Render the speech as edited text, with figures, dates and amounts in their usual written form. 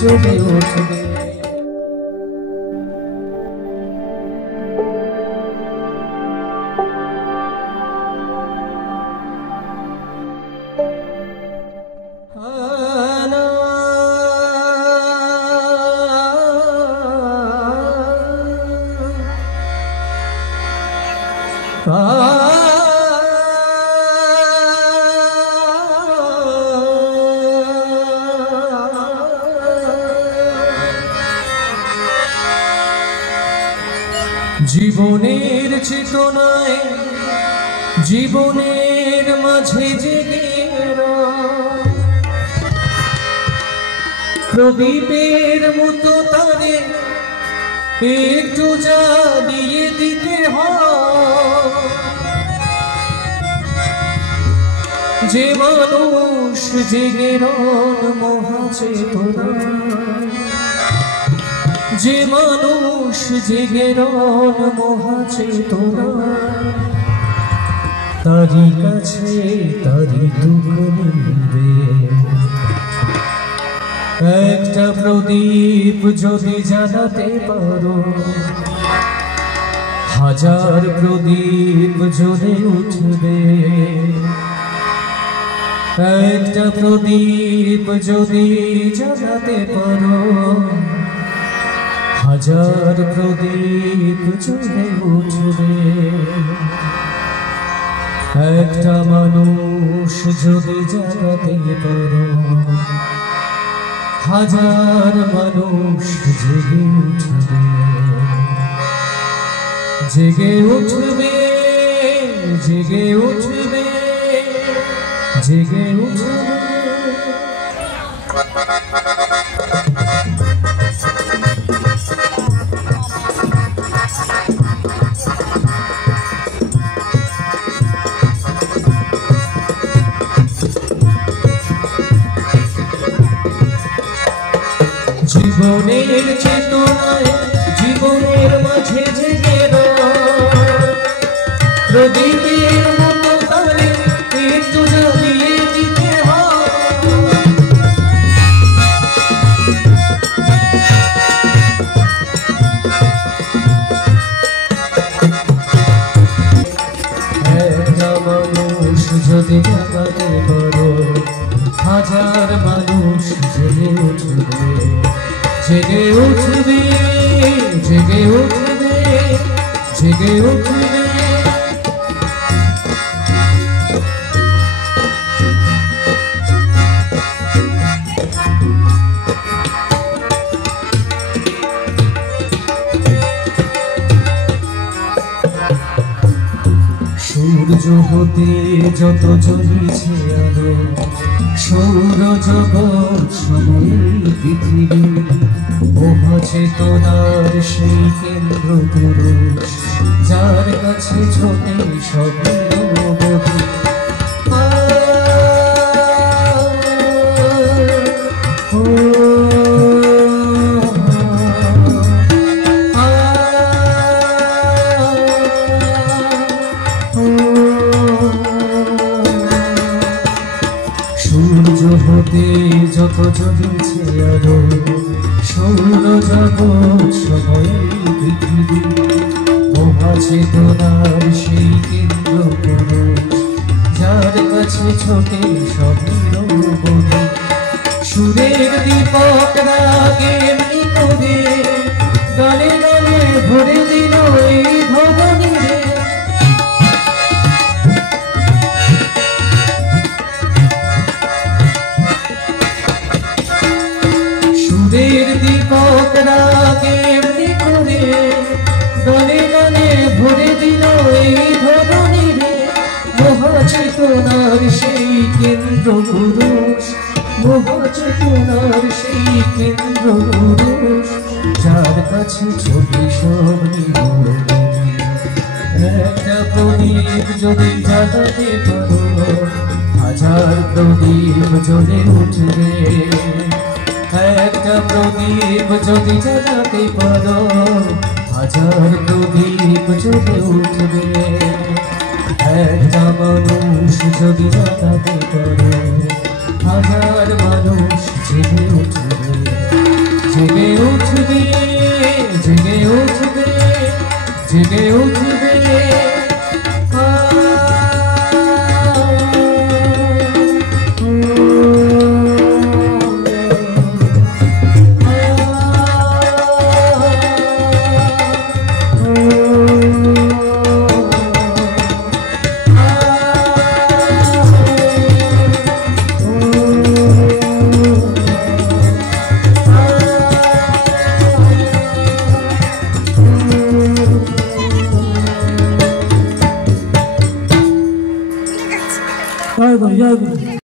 জ্বলে উঠবে। জীবনের চেতনায় জীবনের মাঝে জেগে প্রদীপের মতো তারে একটু জ্বালিয়ে দিতে হয়। যে মানুষ জেগে রন মহাচেতনা, যে মানুষ জেগে রন মহাচেতনা, তারি কাছে তারি দুঃখ মিলবে। একটা প্রদীপ যদি জ্বালাতে পারো, হাজার প্রদীপ জ্বলে উঠবে। একটা প্রদীপ যদি জ্বালাতে পারো, হাজার প্রদীপ জ্বলে উঠবে। একটা মানুষ যদি জ্বালাতে পারো, হাজার মানুষ জেগে উঠবে। জেগে উঠবে, জেগে উঠবে, জেগে উঠবে। জীবনের চেতনায় জীবনের মাঝে জেগে প্রদীপের মতো তারে একটু জ্বালিয়ে দিতে হয়। একটা মানুষ যদি জাগাতে পারো, হাজার মানুষ জেগে উঠবে। জেগে উঠবে, জেগে উঠবে, জেগে উঠবে। সূর্য হতে যত জ্বলিছে আলো, সৌর জগৎ সময়ের পৃথিবী, মহাচেতনার সেই কেন্দ্র পুরুষ, যার কাছে ছোটে সবের অবধি। সূর্য হতে যত জ্বলছে আলো, সৌর জগৎ সময়ের পৃথিবী, মহাচেতনার সেই কেন্দ্র পুরুষ, যার কাছে ছোটে সবের অবধি। সুরের দীপক রাগের নিকটে গানে গানে ভরে দিল এই ধবনী। সুরের দীপক রাগের নিকটে গানে গানে ভরে দিল এই ধবনী রে। মহাচেতনার সেই কেন্দ্র পুরুষ, মহাচেতনার সেই কেন্দ্র পুরুষ, যার কাছে ছোটে সব নিবন্ধ। একটা প্রদীপ যদি জ্বালাতে পারো, হাজার প্রদীপ জ্বলে উঠবে। একটা প্রদীপ যদি জ্বালাতে পারো, হাজার প্রদীপ জ্বলে উঠবে। একটা মানুষ যদি জ্বালাতে পারো, হাজার মানুষ জেগে উঠবে। জেগে উঠবে জেগে উঠবে জেগে উঠবে